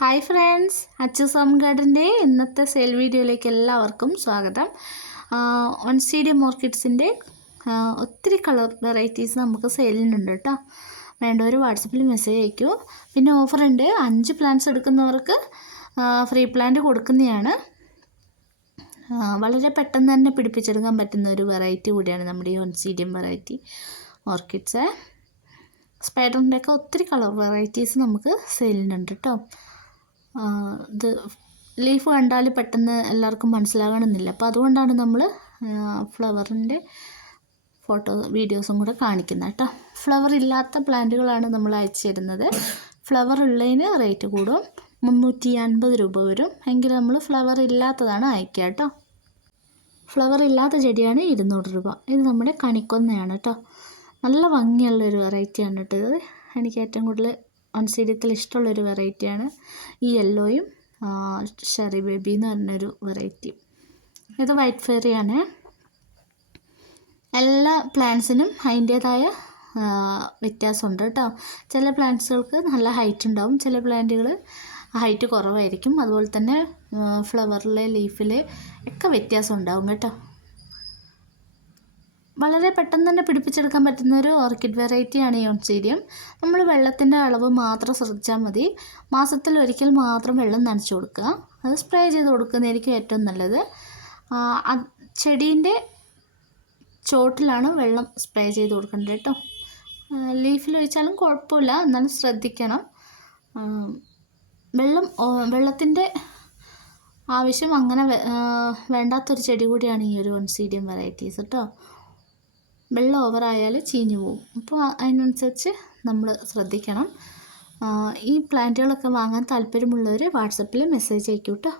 Hi friends, Achus home ഗാർഡൻ്റെ ഇന്നത്തെ sale വീഡിയോയിലേക്ക് എല്ലാവർക്കും സ്വാഗതം. ONCD ഓർക്കിഡ്സിൻ്റെ ഒത്തിരി കളർ വെറൈറ്റീസ് നമുക്ക് സെയിലിനുണ്ട് കേട്ടോ. വേണ്ടവർ വാട്സപ്പിൽ മെസ്സേജ് അയക്കൂ. പിന്നെ ഓഫറുണ്ട്, 5 പ്ലാന്റ്സ് എടുക്കുന്നവർക്ക് ഫ്രീ പ്ലാന്റ് കൊടുക്കുന്നതാണ്. വളരെ പെട്ടെന്ന് തന്നെ പിടിപ്പിച്ചെടുക്കാൻ പറ്റുന്ന ഒരു വെറൈറ്റി കൂടിയാണ് നമ്മുടെ ഈ ONCD വെറൈറ്റി ഓർക്കിഡ്സ്. സ്പൈഡറിൻ്റെയൊക്കെ ഒത്തിരി കളർ വെറൈറ്റീസ് നമുക്ക് സെയിലിനുണ്ട് കേട്ടോ. ഇത് ലീഫ് കണ്ടാൽ പെട്ടെന്ന് എല്ലാവർക്കും മനസ്സിലാകണമെന്നില്ല, അപ്പോൾ അതുകൊണ്ടാണ് നമ്മൾ ഫ്ലവറിൻ്റെ വീഡിയോസും കൂടെ കാണിക്കുന്നത് കേട്ടോ. ഫ്ലവർ ഇല്ലാത്ത പ്ലാന്റുകളാണ് നമ്മൾ അയച്ചു തരുന്നത്. ഫ്ലവർ ഉള്ളതിന് റേറ്റ് കൂടും, 350 രൂപ വരും. എങ്കിൽ നമ്മൾ ഫ്ലവർ ഇല്ലാത്തതാണ് അയക്കുക കേട്ടോ. ഫ്ലവർ ഇല്ലാത്ത ചെടിയാണ് 200 രൂപ. ഇത് നമ്മുടെ കണിക്കൊന്നയാണ് കേട്ടോ. നല്ല ഭംഗിയുള്ളൊരു വെറൈറ്റിയാണ് കേട്ടോ ഇത്. എനിക്ക് ഏറ്റവും കൂടുതൽ ONCD ഇഷ്ടമുള്ളൊരു വെറൈറ്റിയാണ് ഈ യെല്ലോയും ഷെറി ബേബി എന്ന് പറഞ്ഞൊരു വെറൈറ്റി. ഇത് വൈറ്റ് ഫെയറിയാണ്. എല്ലാ പ്ലാന്റ്സിനും അതിൻ്റേതായ വ്യത്യാസമുണ്ട് കേട്ടോ. ചില പ്ലാന്റ്സുകൾക്ക് നല്ല ഹൈറ്റ് ഉണ്ടാവും, ചില പ്ലാന്റുകൾ ഹൈറ്റ് കുറവായിരിക്കും. അതുപോലെ തന്നെ ഫ്ലവറിലെ ലീഫിൽ ഒക്കെ വ്യത്യാസം ഉണ്ടാവും കേട്ടോ. വളരെ പെട്ടെന്ന് തന്നെ പിടിപ്പിച്ചെടുക്കാൻ പറ്റുന്ന ഒരു ഓർക്കിഡ് വെറൈറ്റിയാണ് ഈ ONCD. നമ്മൾ വെള്ളത്തിൻ്റെ അളവ് മാത്രം ശ്രദ്ധിച്ചാൽ മതി. മാസത്തിൽ ഒരിക്കൽ മാത്രം വെള്ളം നനച്ചു കൊടുക്കുക. അത് സ്പ്രേ ചെയ്ത് കൊടുക്കുന്നതായിരിക്കും ഏറ്റവും നല്ലത്. ചെടീൻ്റെ ചോട്ടിലാണ് വെള്ളം സ്പ്രേ ചെയ്ത് കൊടുക്കേണ്ടത് കേട്ടോ. ലീഫിൽ ഒഴിച്ചാലും കുഴപ്പമില്ല, എന്നാലും ശ്രദ്ധിക്കണം. വെള്ളത്തിൻ്റെ ആവശ്യം അങ്ങനെ വേണ്ടാത്തൊരു ചെടി കൂടിയാണ് ഈ ഒരു ONCD വെറൈറ്റീസ് കേട്ടോ. വെള്ളം ഓവറായാൽ ചീഞ്ഞു പോകും, അപ്പോൾ അതിനനുസരിച്ച് നമ്മൾ ശ്രദ്ധിക്കണം. ഈ പ്ലാന്റുകളൊക്കെ വാങ്ങാൻ താല്പര്യമുള്ളവർ വാട്സപ്പിൽ മെസ്സേജ് അയക്കൂ കേട്ടോ.